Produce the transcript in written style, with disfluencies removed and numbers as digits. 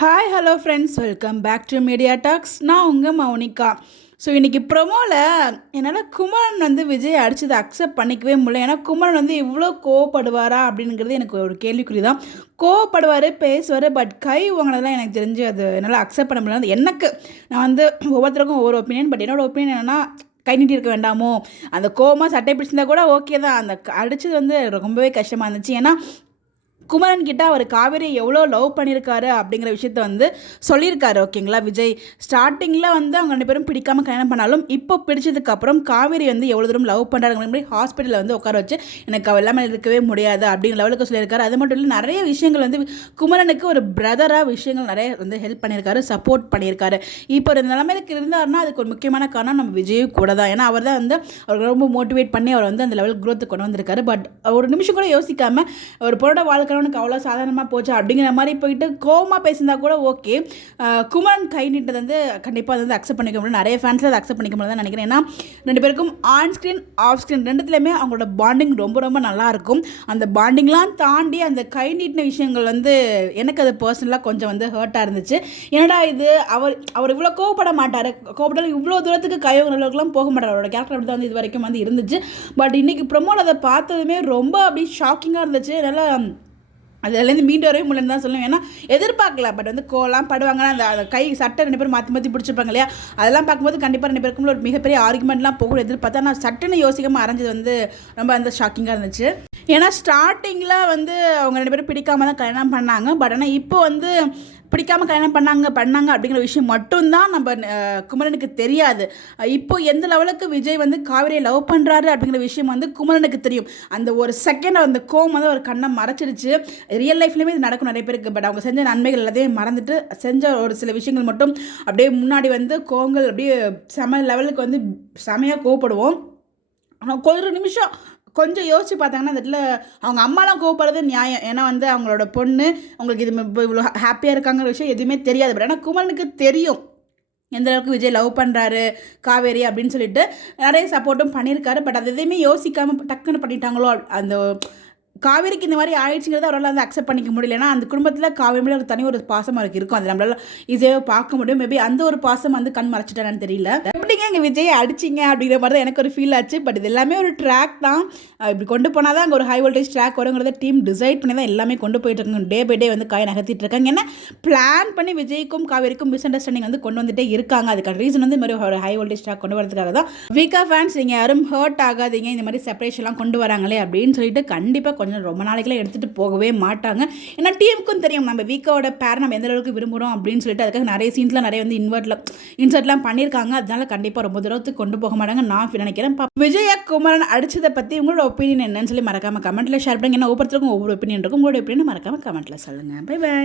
Hi hello friends, welcome back to media talks. நான் உங்கள் Mounika. So இன்றைக்கி ப்ரொமோவில் என்னால் குமரன் வந்து விஜய் அடிச்சதை அக்செப்ட் பண்ணிக்கவே முடியல. ஏன்னா குமரன் வந்து இவ்வளோ கோவப்படுவாரா அப்படிங்கிறது எனக்கு ஒரு கேள்விக்குறி தான். கோவப்படுவார், பேசுவார், பட் கை வாங்கினதெல்லாம் எனக்கு தெரிஞ்சு அது என்னால் அக்செப்ட் பண்ண முடியல. எனக்கு நான் வந்து ஒவ்வொருத்தருக்கும் ஒவ்வொரு ஒப்பீனியன், பட் என்னோடய ஒப்பீனியன் என்னென்னா கை நீட்டி இருக்க வேண்டாமோ, அந்த கோவமாக சட்டை பிடிச்சிருந்தா கூட ஓகே தான். அந்த அடித்தது வந்து ரொம்பவே கஷ்டமாக இருந்துச்சு. ஏன்னா குமரன் கிட்ட அவர் காவேரி எவ்வளோ லவ் பண்ணியிருக்காரு அப்படிங்கிற விஷயத்த வந்து சொல்லியிருக்காரு. ஓகேங்களா, விஜய் ஸ்டார்டிங்கில் வந்து அவங்க 2 பேரும் பிடிக்காமல் கல்யாணம் பண்ணாலும் இப்போ பிடிச்சதுக்கப்புறம் காவேரி வந்து எவ்வளோ தூரம் லவ் பண்ணுறாங்கிற மாதிரி ஹாஸ்பிட்டலில் வந்து உட்கார வச்சு எனக்கு அவள் எல்லாமே இருக்கவே முடியாது அப்படிங்கிற லெவலுக்கு சொல்லியிருக்காரு. அது மட்டும் இல்லை, நிறைய விஷயங்கள் வந்து குமரனுக்கு ஒரு பிரதராக விஷயங்கள் நிறைய வந்து ஹெல்ப் பண்ணியிருக்காரு, சப்போர்ட் பண்ணியிருக்காரு. இப்போ ஒரு நிலைமைக்கு இருந்தாருன்னா அதுக்கு ஒரு முக்கியமான காரணம் நம்ம விஜயும் கூட தான். ஏன்னா அவர் தான் வந்து அவருக்கு ரொம்ப மோட்டிவேட் பண்ணி அவர் வந்து அந்த லெவலுக்கு க்ரோத்து கொண்டு வந்திருக்காரு. பட் ஒரு நிமிஷம் கூட யோசிக்காமல் ஒரு பொருட வாழ்க்கை உனக்கு அவ்வளோ சாதாரணமாக போச்சு அப்படிங்கிற மாதிரி போயிட்டு கோவமாக பேசியிருந்தா கூட ஓகே. குமரன் கை நீட்டது வந்து கண்டிப்பாக அது வந்து அக்செப்ட் பண்ணிக்க முடியும். நிறைய ஃபேன்ஸில் அதை அக்செப்ட் பண்ணிக்க முடியாது நினைக்கிறேன். ஏன்னா 2 பேருக்கும் ஆன் ஸ்க்ரீன் ஆஃப் ஸ்க்ரீன் ரெண்டுத்துலேயுமே அவங்களோட பாண்டிங் ரொம்ப ரொம்ப நல்லாயிருக்கும். அந்த பாண்டிங்லாம் தாண்டி அந்த கை நீட்டின விஷயங்கள் வந்து எனக்கு அது பர்சனலாக கொஞ்சம் வந்து ஹர்ட்டாக இருந்துச்சு. ஏன்னா இது அவர் இவ்வளோ கோவப்பட மாட்டார், கோவப்பட்டாலும் இவ்வளோ தூரத்துக்கு கைவங்களுக்குலாம் போக மாட்டார். அவரோட கேரக்டர் அப்படி தான் வந்து இது வரைக்கும் வந்து இருந்துச்சு. பட் இன்றைக்கி ப்ரொமோவில் அதை பார்த்ததுமே ரொம்ப அப்படி ஷாக்கிங்காக இருந்துச்சு. அதனால் அதுலேருந்து மீண்டு வரவே முடியலன்னு தான் சொல்லுவேன். ஏன்னா எதிர்பார்க்கல, பட் வந்து கோலாம் படுவாங்க, அந்த கை சட்டை 2 பேரும் மாற்றி மாற்றி பிடிச்சிருப்பாங்க இல்லையா, அதெல்லாம் பார்க்கும்போது கண்டிப்பாக 2 பேருக்கும் ஒரு மிகப்பெரிய ஆர்குமெண்ட்லாம் போகணும் எதிர்பார்த்தா. நான் சட்டுன்னு யோசிக்காமல் அரைஞ்சது வந்து ரொம்ப வந்து ஷாக்கிங்காக இருந்துச்சு. ஏன்னா ஸ்டார்டிங்கில் வந்து அவங்க 2 பேரும் பிடிக்காம தான் கல்யாணம் பண்ணாங்க. பட் ஆனால் இப்போ வந்து பிடிக்காமல் கல்யாணம் பண்ணாங்க அப்படிங்கிற விஷயம் மட்டும்தான் நம்ம குமரனுக்கு தெரியாது. இப்போ எந்த லெவலுக்கு விஜய் வந்து காவேரியை லவ் பண்ணுறாரு அப்படிங்கிற விஷயம் வந்து குமரனுக்கு தெரியும். அந்த ஒரு செகண்ட் அந்த கோவம் வந்து ஒரு கண்ணை மறைச்சிருச்சு. ரியல் லைஃப்லேயுமே இது நடக்கும் நிறைய பேருக்கு. பட் அவங்க செஞ்ச நன்மைகள் எல்லாத்தையும் மறந்துட்டு செஞ்ச ஒரு சில விஷயங்கள் மட்டும் அப்படியே முன்னாடி வந்து கோவங்கள் அப்படியே செம லெவலுக்கு வந்து செமையாக கோவப்படுவோம். ஆனால் ஒரு நிமிஷம் கொஞ்சம் யோசிச்சு பார்த்தாங்கன்னா அந்த இடத்துல அவங்க அம்மாலாம் கோவப்படுறது நியாயம். ஏன்னா வந்து அவங்களோட பொண்ணு அவங்களுக்கு இது இவ்வளோ ஹாப்பியாக இருக்காங்கிற விஷயம் எதுவுமே தெரியாது. பட் ஆனால் குமரனுக்கு தெரியும் எந்த அளவுக்கு விஜய் லவ் பண்ணுறாரு காவேரி அப்படின்னு சொல்லிட்டு நிறைய சப்போர்ட்டும் பண்ணியிருக்காரு. பட் அது எதையுமே யோசிக்காமல் டக்குன்னு பண்ணிட்டாங்களோ, அந்த காவேரிக்கு இந்த மாதிரி ஆயிடுச்சுங்கிறத அவரால் வந்து அக்செப்ட் பண்ணிக்க முடியல. ஏன்னா அந்த குடும்பத்தில் காவேரி மேலே ஒரு தனி ஒரு பாசம் அவருக்கு இருக்கும். அது நம்மளால் ஈஸியாக பார்க்க முடியும். மேபி அந்த ஒரு பாசம் வந்து கண் மறைச்சிட்டானு தெரியல. எப்படிங்க எங்கள் விஜயை அடிச்சிங்க அப்படிங்கிற மாதிரி தான் எனக்கு ஒரு ஃபீல் ஆச்சு. பட் இது எல்லாமே ஒரு ட்ராக் தான். இப்படி கொண்டு போனால் தான் அங்கே ஒரு ஹை வோல்டேஜ் ட்ராக் வருங்கிறத டீம் டிசைட் பண்ணி தான் எல்லாமே கொண்டு போயிட்டு இருக்காங்க. டே பை டே வந்து காய் நகர்த்திட்டு இருக்காங்க. ஏன்னா பிளான் பண்ணி விஜய்க்கும் காவேரிக்கும் மிஸ் அண்டர்ஸ்டாண்டிங் வந்து கொண்டு வந்துட்டே இருக்காங்க. அதுக்கான ரீசன் வந்து இந்த மாதிரி ஒரு ஹை வோல்டேஜ் ட்ராக் கொண்டு வரதுக்காக தான். வீக்கா ஃபேன்ஸ் நீங்கள் யாரும் ஹர்ட் ஆகாதீங்க, இந்த மாதிரி செப்பரேஷன்லாம் கொண்டு வராங்களே அப்படின்னு சொல்லிட்டு கண்டிப்பாக கொஞ்சம் ரொம்ப நாளைக்குலாம் எடுத்துகிட்டு போகவே மாட்டாங்க. ஏன்னா டீமுக்கும் தெரியும் நம்ம வீக்காவோட பேர் நம்ம எந்த அளவுக்கு விரும்புகிறோம் அப்படின்னு சொல்லிட்டு அதுக்காக நிறைய சீன்ஸ்லாம் நிறைய வந்து இன்சர்ட்லாம் பண்ணியிருக்காங்க. அதனால கண்டிப்பாக ரொம்ப தூரத்துக்கு கொண்டு போக மாட்டாங்க நான் நினைக்கிறேன். விஜயா குமரன் அடிச்சதை பற்றி உங்களோட ஒப்பீனியன் என்னன்னு சொல்லி மறக்காமல் கமெண்ட்டில் ஷேர் பண்ணுங்க. ஏன்னா ஒவ்வொருத்தருக்கும் ஒவ்வொரு ஒப்பீனியன் இருக்கும். உங்களோட ஒப்பீனியன் மறக்காமல் கமெண்ட்டில் சொல்லுங்கள். Bye by.